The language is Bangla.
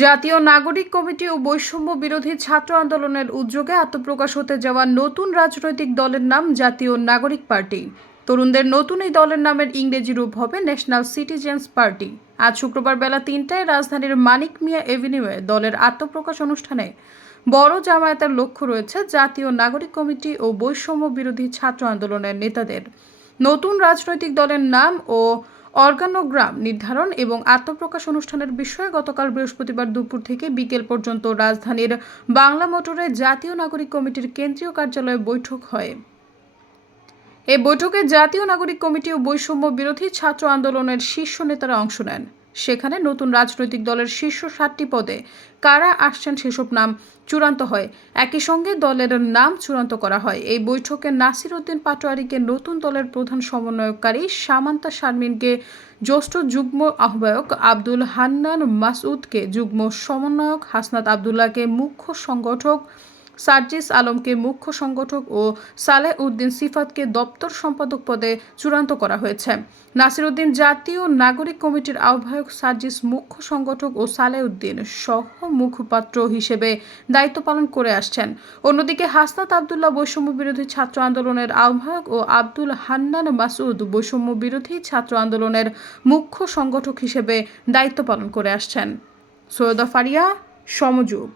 জাতীয় নাগরিক কমিটি ও বৈষম্য বিরোধী ছাত্র আন্দোলনের উদ্যোগে আত্মপ্রকাশ হতে যাওয়া নতুন রাজনৈতিক দলের নাম জাতীয় নাগরিক পার্টি। তরুণদের নতুন এই দলের নামের ইংরেজি রূপ হবে ন্যাশনাল সিটিজেন্স পার্টি। আজ শুক্রবার বেলা তিনটায় রাজধানীর মানিক মিয়া এভিনিউয়ে দলের আত্মপ্রকাশ অনুষ্ঠানে বড় জামায়াতের লক্ষ্য রয়েছে জাতীয় নাগরিক কমিটি ও বৈষম্য বিরোধী ছাত্র আন্দোলনের নেতাদের। নতুন রাজনৈতিক দলের নাম ও অর্গানোগ্রাম নির্ধারণ এবং আত্মপ্রকাশ অনুষ্ঠানের বিষয়ে গতকাল বৃহস্পতিবার দুপুর থেকে বিকেল পর্যন্ত রাজধানীর বাংলা মোটরে জাতীয় নাগরিক কমিটির কেন্দ্রীয় কার্যালয়ে বৈঠক হয়। এই বৈঠকে জাতীয় নাগরিক কমিটি ও বৈষম্য বিরোধী ছাত্র আন্দোলনের শীর্ষ নেতারা অংশ নেন। সেখানে নতুন রাজনৈতিক দলের শীর্ষ সাতটি পদে কারা আসছেন সেসব নাম চূড়ান্ত হয়। একই সঙ্গে দলের নাম চূড়ান্ত করা হয়। এই বৈঠকে নাসির উদ্দিন পাটোয়ারিকে নতুন দলের প্রধান সমন্বয়কারী সামান্তা শারমিনকে জ্যেষ্ঠ যুগ্ম আহ্বায়ক আব্দুল হান্নান মাসউদকে যুগ্ম সমন্বয়ক হাসনাত আবদুল্লাহকে মুখ্য সংগঠক সার্জিস আলমকে মুখ্য সংগঠক ও সালেহ উদ্দিন সিফাতকে দপ্তর সম্পাদক পদে চূড়ান্ত করা হয়েছে। নাসিরউদ্দিন জাতীয় নাগরিক কমিটির আহ্বায়ক সার্জিস মুখ্য সংগঠক ও সালেহ উদ্দিন সহ মুখপাত্র হিসেবে দায়িত্ব পালন করে আসছেন। অন্যদিকে হাসনাত আবদুল্লাহ বৈষম্য বিরোধী ছাত্র আন্দোলনের আহ্বায়ক ও আব্দুল হান্নান মাসুদ বৈষম্য বিরোধী ছাত্র আন্দোলনের মুখ্য সংগঠক হিসেবে দায়িত্ব পালন করে আসছেন। সৈয়দা ফারিয়া, সমযোগ।